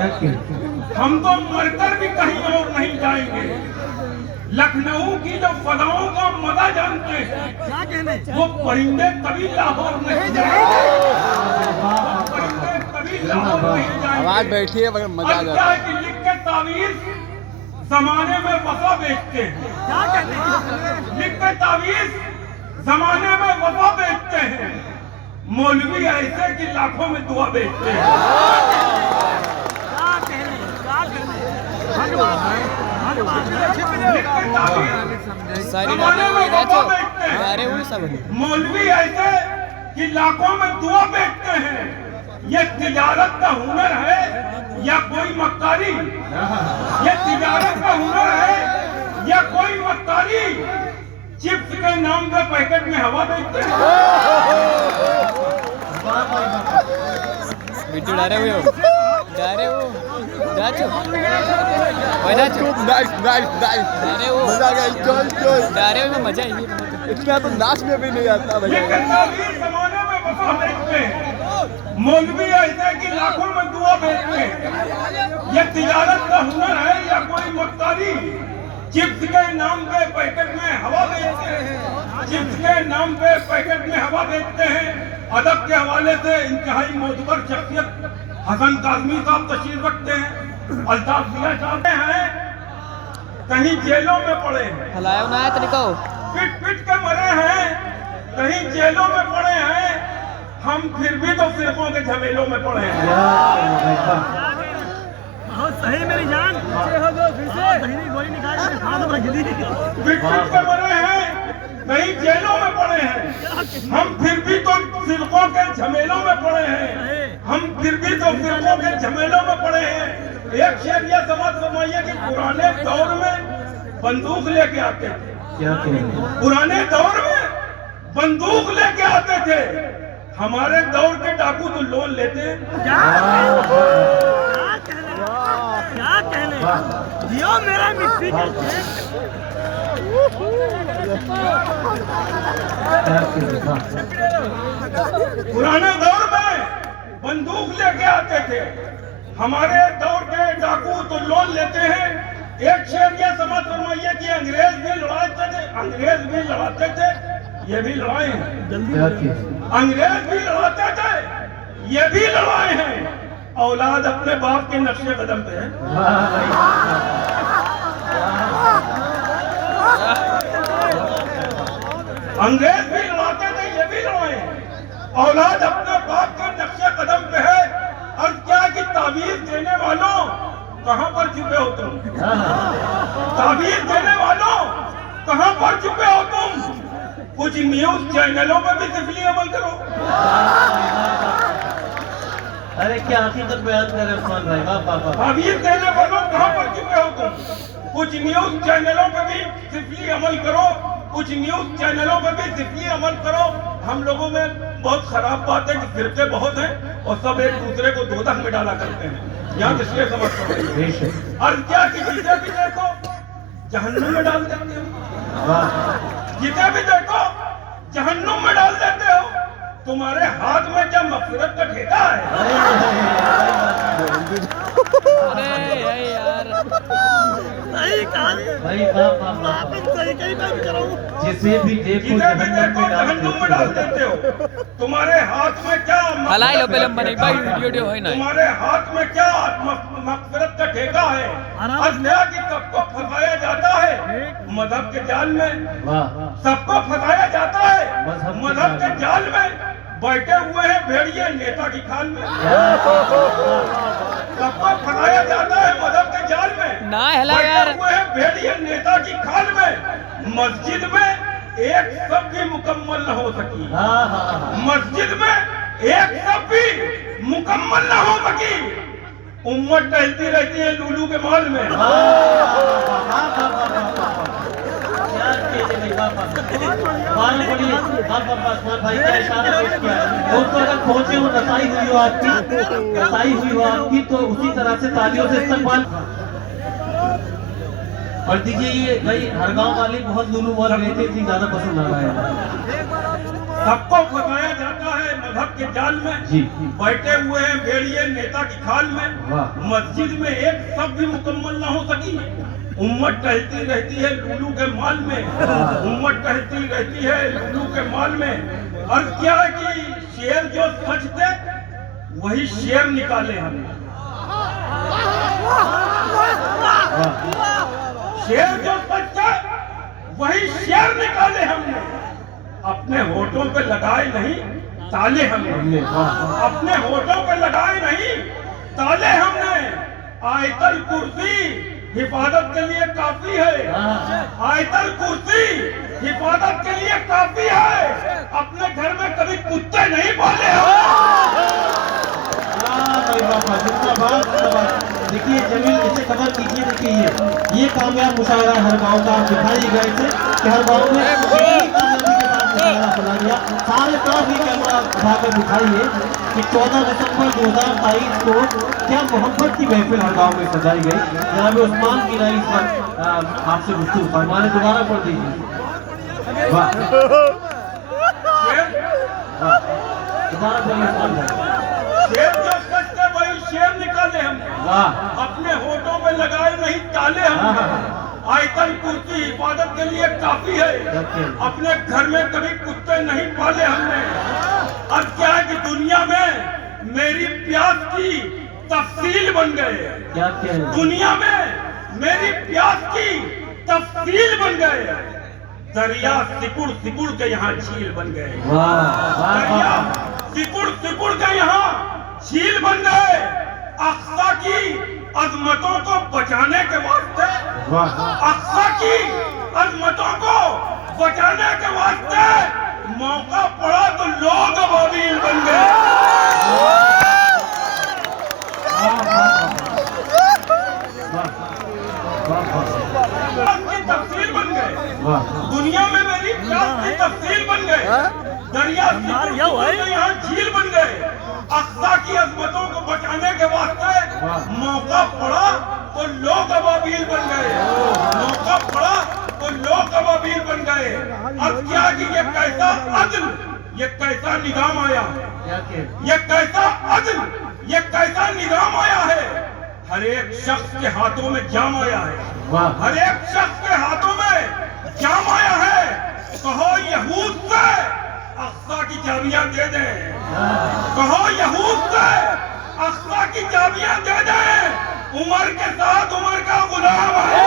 हम तो मरकर भी कहीं और नहीं जाएंगे। लखनऊ की जो फलाओं का मजा जानते हैं, वो परिंदे कभी लाहौर नहीं जाएंगे। परिंदे कभी लाहौर नहीं जाएंगे। आवाज बैठी है मगर मजा आ अब जाता क्या है। है कि लिख के तावीज जमाने में वफा बेचते हैं। लिख के तावीज जमाने में वफा बेचते हैं। मौलवी ऐसे कि लाखों में दुआ बेचते हैं। जमाने में वफा बेचते हैं। मौलवी ऐसे कि लाखों में दुआ बेचते हैं। ये तिजारत का हुनर है या कोई मक्कारी? ये तिजारत का हुनर है या कोई मक्कारी? चिप्स के नाम पे पैकेट में हवा बेचते हैं। बिट्टू डरे हुए हो, डरे हो, जा चुप, जा चुप, नाइस नाइस नाइस, डरे हो, मजा आ गया, एंजॉय एंजॉय, डरे हुए में मजा ही इतना तो नाच में भी नहीं आता भैया। ये कन्नावीर जमाने में वफा बेचते हैं। मौलवी ऐसे कि लाखों में दुआ बेचते हैं। ये तिजारत का हुनर है या कोई मक्कारी? चिप्स के नाम पे पैकेट में हवा बेचते हैं। चिप्स के नाम पे पैकेट में हवा बेचते हैं। अदब के हवाले से इंतहाई मोतबर शख्सियत हसन काज़मी साहब तशरीफ रखते हैं। अल्ताफ जिया साहब हैं, कहीं जेलों में पड़े हैं, हलाया ना है तनिको, पिट पिट के मरे हैं, कहीं जेलों में पड़े हैं। हम फिर भी तो फिरकों के झमेलों में पड़े हैं। बहुत सही मेरी जान, गोली निकाल पिट पिट के मरे हैं, कहीं जेलों में पड़े हैं। हम फिर भी तो फिरकों के झमेलों में पड़े हैं। हम फिर भी तो फिरकों के झमेलों में पड़े हैं। एक शेर यह समाज फरमाइए कि पुराने दौर में बंदूक लेके आते थे। पुराने दौर में बंदूक लेके आते थे। हमारे दौर के डाकू तो लोन लेते हैं। क्या कहने दियो मेरा मिट्टी का पुराने दौर में बंदूक लेके आते थे। हमारे दौर के डाकू तो लोन लेते हैं। एक शेर ये समझ फरमाइए कि अंग्रेज भी लड़ाते थे, अंग्रेज भी लड़ाते थे, ये भी लड़ाए हैं। अंग्रेज भी लड़ाते थे, ये भी लड़ाए हैं। औलाद अपने बाप के नक्शे कदम पे है। अंग्रेज भी लड़ाते थे, ये भी लड़ाए हैं। औलाद अपने बाप के नक्शे कदम पे है। और क्या कि ताबीज देने वालों कहां पर छुपे हो तुम? ताबीज देने वालों कहां पर छुपे हो तुम? कुछ न्यूज चैनलों पे भी तिफली अमल करो। अरे क्या हकीकत बयान कर रहे उस्मान भाई, वाह वाह वाह। ताबीज देने वालों कहां पर छुपे हो तुम? कुछ न्यूज चैनलों पे भी तिफली अमल करो। कुछ न्यूज चैनलों पे भी तिफली अमल करो। हम लोगों में बहुत खराब बात है कि फिरके बहुत हैं और सब एक दूसरे को दोजख में डाला करते हैं। यहाँ इसलिए समझता हूँ और क्या कि जिसे भी देखो जहन्नुम में डाल देते हो। जिसे भी देखो जहन्नुम में डाल देते हो। तुम्हारे हाथ में क्या मगफिरत का ठेका है? अरे यार सही कहा भाई वाह वाह वाह। सही कहीं मैं भी कराऊं। जिसे भी देखो जिसे भी देखो जहन्नुम में डाल देते हो। तुम्हारे हाथ में क्या हलाई लो पहले बने भाई वीडियो है ना, तुम्हारे हाथ में क्या मगफिरत का ठेका है? क्या कि सबको फंसाया जाता है मजहब के जाल में। वाह सबको फंसाया जाता है मजहब के जाल में। बैठे हुए हैं भेड़िए नेता की खाल में। सबको फंसाया जाता है मजहब के जाल में। ना हला बैठे यार, हुए हैं भेड़िए नेता की खाल में। मस्जिद में एक सब भी मुकम्मल न हो सकी। हाँ हाँ मस्जिद में एक सब भी मुकम्मल न हो सकी। उम्मत टहलती रहती है लूलू के माल में। भाई क्या इशारा पेश किया है। दोस्तों अगर पहुंचे हो रसाई हुई हो आपकी तो उसी तरह से तालियों से इस्तेमाल और दीजिए। ये भाई हर गांव वाले बहुत लूलू मॉल गए थे, इतनी ज्यादा पसंद आ रहा है। सबको फंसाया जाता है मजहब के जाल में जी। बैठे हुए हैं भेड़िए नेता की खाल में। वाह। मस्जिद में एक शब्द भी मुकम्मल ना हो सकी, उम्मत टहलती रहती है लूलू के माल में, उम्मत टहलती रहती है लूलू के माल में। और क्या है कि शेर जो सच थे वही शेर निकाले हमने, शेर जो सच थे वही शेर निकाले हमने। अपने होठों पे लगाए नहीं ताले हमने, अपने होठों पे लगाए नहीं ताले हमने। आयतल कुर्सी हिफाजत के लिए काफी है, आयतल कुर्सी हिफाजत के लिए काफी है। अपने घर में कभी कुत्ते नहीं पाले देखिए जमीन इसे कवर कीजिए। देखिए ये कामयाब मुशायरा हर गांव का दिखाई गए थे कि हर गांव में कामयाबी के साथ मुशायरा फैला दिया। सारे तरफ ही कैमरा उठाकर दिखाइए कि 14 दिसंबर 2023 को क्या मोहब्बत की महफिल हर गांव में सजाई गई। जनाब उस्मान की राय इस वक्त आपसे गुफ्तगू फरमाने दोबारा पढ़ दीजिए। वाह दोबारा पढ़िए। शेर जो सच थे वही शेर निकाले हमने, अपने होठों पे लगाए नहीं ताले हमने। आयतल कुर्सी हिफाजत के लिए काफी है, अपने घर में कभी कुत्ते नहीं पाले हमने। अब क्या है कि दुनिया में मेरी प्यास की तफसील बन गए, दुनिया में मेरी प्यास की तफसील बन गए। दरिया सिकुड़ सिकुड़ के यहाँ झील बन गए, दरिया सिकुड़ सिकुड़ के यहाँ झील बन गए। अक्सा की अजमतों को बचाने के वास्ते, अक्सा की अजमतों को बचाने के वास्ते मौका पड़ा तो लोग अबाबील बन गए। की तफसील बन गए, दुनिया में मेरी प्यास की तफसील बन गए। दरिया यहाँ झील बन गए। अक्सा की अजमतों को बचाने के वास्ते मौका पड़ा तो लोग अबाबील बन गए, मौका पड़ा तो लोग अबाबील बन गए। अब क्या कि ये कैसा अदल, ये कैसा निजाम आया है, ये कैसा अदल, ये कैसा निजाम आया है। हर एक शख्स के हाथों में जाम आया है, हर एक शख्स के हाथों में जाम आया है। कहो यहूद से अक्सा की चाबियां दे दें, कहो यहूद से अक्सा की चाबियां दे दें। उमर के साथ उमर का गुलाम है।